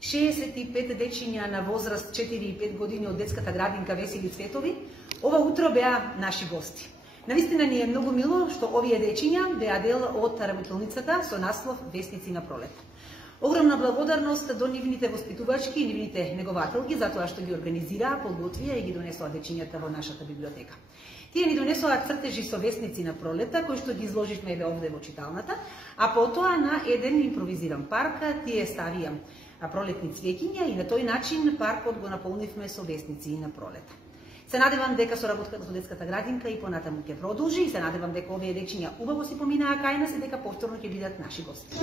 65 дечиња на возраст 4 и 5 години од детската градинка Весели цветови, ова утро беа наши гости. Навистина ни е многу мило што овие дечиња беа дел од работилницата со наслов Весници на пролет. Огромна благодарност до нивните воспитувачки и нивните негователки за тоа што ги организираа, подготвија и ги донесоа дечињата во нашата библиотека. Тие ни донесоа цртежи со весници на пролета, кои што ги изложивме еве овде во читалната, а потоа на еден импровизиран парк тие ставија пролетни цвеќиња и на тој начин паркот го наполнивме со весници на пролета. Се надевам дека со работката со детската градинка и понатаму ќе продолжи и се надевам дека овие дечиња убаво си поминаа кај нас и дека повторно ќе бидат наши гости.